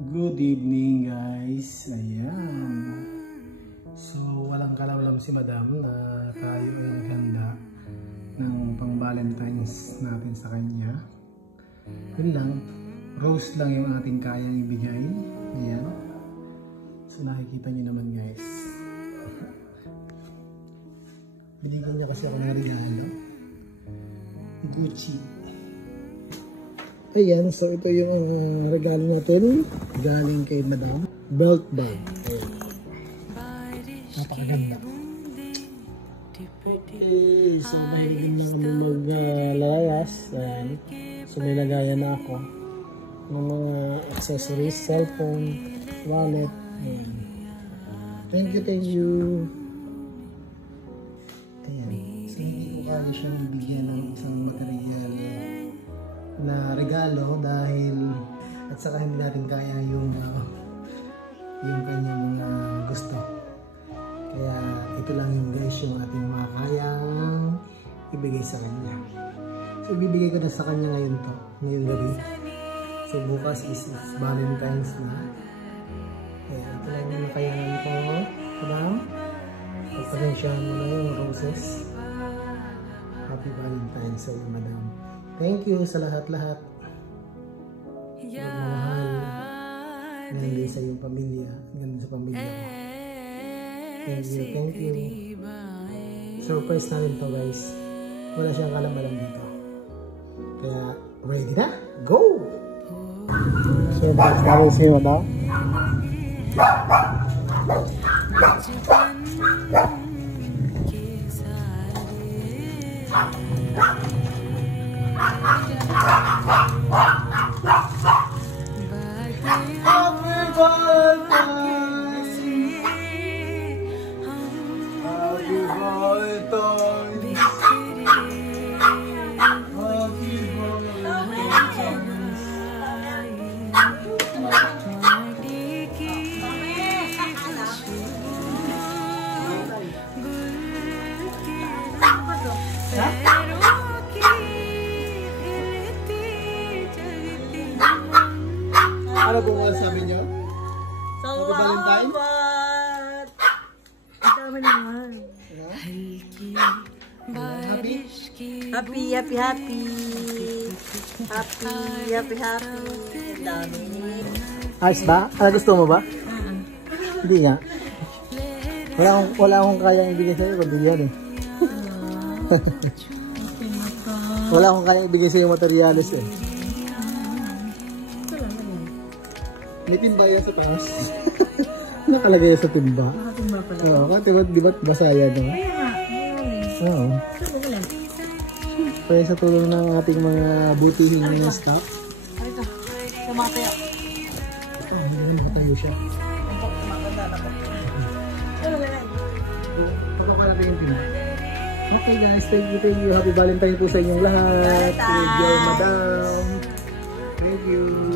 Good evening guys. Ayan. So walang kalawlam si Madam na tayo ay naghanda ng pang Valentine's natin sa kanya. Yun lang. Rose lang yung ating kayang ibigay. Ayan. So nakikita nyo naman guys. Binigyan niya kasi ako ng regalo. Gucci. Ayan, so ito yung regalo natin galing kay Madam. Belt bag. Ayan. Napakaganda. So mahilig na kami maglalayas. So may lagayan na ako ng mga accessories, cellphone, wallet. Ayan. Thank you. Ayan. So hindi ko kaya siyang bigyan ng isang material na regalo dahil at saka hindi natin kaya yung kanyang gusto. Kaya ito lang yung guys yung ating mga kayang ibigay sa kanya. So ibibigay ko na sa kanya ngayong gabi. So bukas is Valentine's na. Kaya ito lang yung nakayangan ko, Madam. Pagpasensyahan mo na yung roses. Happy Valentine's sa iyo, Madam. Thank you sa lahat-lahat. Magmamahal. Ganun din sa iyong pamilya. Ganun sa pamilya ko. Thank you. Surprise namin to guys. Wala siyang kalambalan dito. Kaya, ready na? Go! So, bakit namin si Madam? Ano po mga sabi niyo? Salamat! Ang dami naman. Happy. Ang dami. Ayos ba? Ano gusto mo ba? Hindi nga. Wala akong kayang ibigay sa'yo kundi yan eh. Wala akong kayang ibigay sa'yo materialis eh. May timba yan sa taas. Nakalagay yan sa timba. Nakatimba pala. Oo, kasi di ba't basa yan? No? Kaya nga. Oo. Kaya sa tulong ng ating mga butihing mga staff. Ay ito. Tumataya. Ito, hindi na makatayo siya. Maganda na ba? Pagka pala yung timba. Okay guys, thank you. Happy Valentine po sa inyong lahat. Thank you, Madam. Thank you.